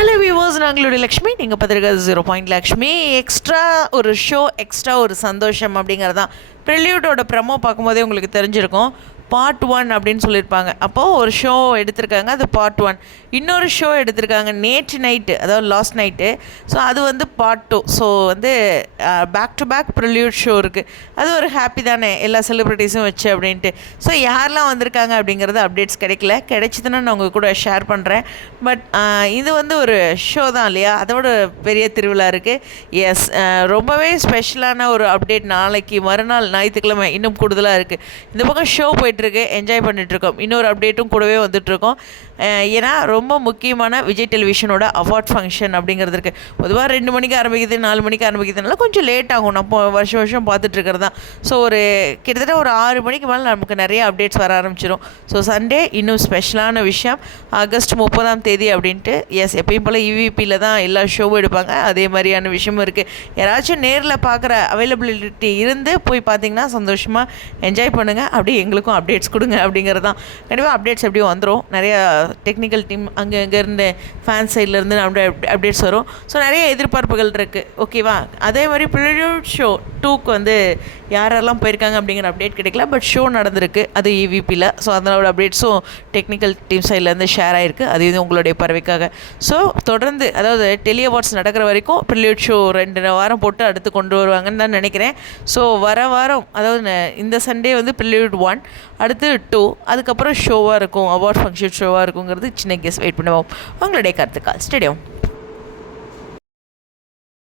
Hello viewers நாங்களுடைய லக்ஷ்மி. நீங்கள் பார்த்துருக்கிறது ஜீரோ பாயிண்ட் லக்ஷ்மி. எக்ஸ்ட்ரா ஒரு ஷோ எக்ஸ்ட்ரா ஒரு சந்தோஷம் அப்படிங்கிறது தான் ப்ரில்யூட்டோட ப்ரமோ பார்க்கும்போதே உங்களுக்கு தெரிஞ்சிருக்கும். பார்ட் ஒன் அப்படின்னு சொல்லியிருப்பாங்க. அப்போது ஒரு ஷோ எடுத்திருக்காங்க அது பார்ட் ஒன் இன்னொரு ஷோ எடுத்திருக்காங்க நேற்று நைட்டு அதாவது லாஸ்ட் நைட்டு ஸோ அது வந்து பார்ட் டூ ஸோ வந்து back to back prelude show இருக்குது அது ஒரு ஹாப்பி தானே எல்லா செலிப்ரிட்டிஸும் வச்சு அப்படின்ட்டு. ஸோ யாரெல்லாம் வந்திருக்காங்க அப்படிங்கிறது அப்டேட்ஸ் கிடைக்கல. கிடைச்சிதுன்னா நான் உங்கள் கூட ஷேர் பண்ணுறேன் பட் இது வந்து ஒரு ஷோ தான் இல்லையா? அதோட பெரிய திருவிழா இருக்குது எஸ் ரொம்பவே ஸ்பெஷலான ஒரு அப்டேட் நாளைக்கு மறுநாள் ஞாயிற்றுக்கிழமை இன்னும் கூடுதலாக இருக்குது இந்த பக்கம் ஷோ போயிட்டுருக்கு என்ஜாய் பண்ணிகிட்ருக்கோம் இன்னொரு அப்டேட்டும் கூடவே வந்துட்டுருக்கோம். ஏன்னா ரொம்ப முக்கியமான விஜய் டெலிவிஷனோட அவார்ட் ஃபங்க்ஷன் அப்படிங்கிறது இருக்குது பொதுவாக ரெண்டு மணிக்கு ஆரம்பிக்குது நாலு மணிக்கு ஆரம்பிக்கிறதுனால கொஞ்சம் லேட் ஆகும். நம்ம வருஷம் வருஷம் பார்த்துட்ருக்கிறது தான். ஸோ ஒரு கிட்டத்தட்ட ஒரு ஆறு மணிக்கு மேலே நமக்கு நிறைய அப்டேட்ஸ் வர ஆரம்பிச்சிடும் ஸோ சண்டே இன்னும் ஸ்பெஷலான விஷயம். ஆகஸ்ட் முப்பதாம் தேதி அப்படின்ட்டு எஸ் எப்பயும் போல் இவிபியில் தான் எல்லா ஷோவும் எடுப்பாங்க. அதே மாதிரியான விஷயமும் இருக்குது யாராச்சும் நேரில் பார்க்குற அவைலபிலிட்டி இருந்து போய் பார்த்தீங்கன்னா சந்தோஷமாக என்ஜாய் பண்ணுங்கள் அப்படியே எங்களுக்கும் அப்டேட்ஸ் கொடுங்க அப்படிங்கிறது தான். கண்டிப்பாக அப்டேட்ஸ் எப்படியும் வந்துடும் நிறையா டெக்னிக்கல் டீம் அங்கே இங்கேருந்து ஃபேன் சைட்லேருந்து நம்ம அப்டேட்ஸ் வரும். ஸோ நிறைய எதிர்பார்ப்புகள் இருக்குது ஓகேவா அதே மாதிரி ப்ரொடியூட் ஷோ டூக்கு வந்து யாரெல்லாம் போயிருக்காங்க அப்படிங்கிற அப்டேட் கிடைக்கல பட் ஷோ நடந்திருக்கு. அது இவிபியில் ஸோ அதனோட அப்டேட்ஸும் டெக்னிக்கல் டீம் சைட்லேருந்து ஷேர் ஆகிருக்கு அது இது உங்களுடைய பறவைக்காக. ஸோ தொடர்ந்து அதாவது டெலி அவார்ட்ஸ் நடக்கிற வரைக்கும் ப்ரில்யூட் ஷோ ரெண்டு வாரம் போட்டு அடுத்து கொண்டு வருவாங்கன்னு தான் நினைக்கிறேன். ஸோ வர வாரம் அதாவது இந்த சண்டே வந்து ப்ரில்யூட் ஒன் அடுத்து டூ அதுக்கப்புறம் ஷோவாக இருக்கும். அவார்ட் ஃபங்க்ஷன் ஷோவாக இருக்குங்கிறது சின்ன கெஸ் வெயிட் பண்ணுவோம். உங்களுடைய கருத்துக்கால் ஸ்டேடியம்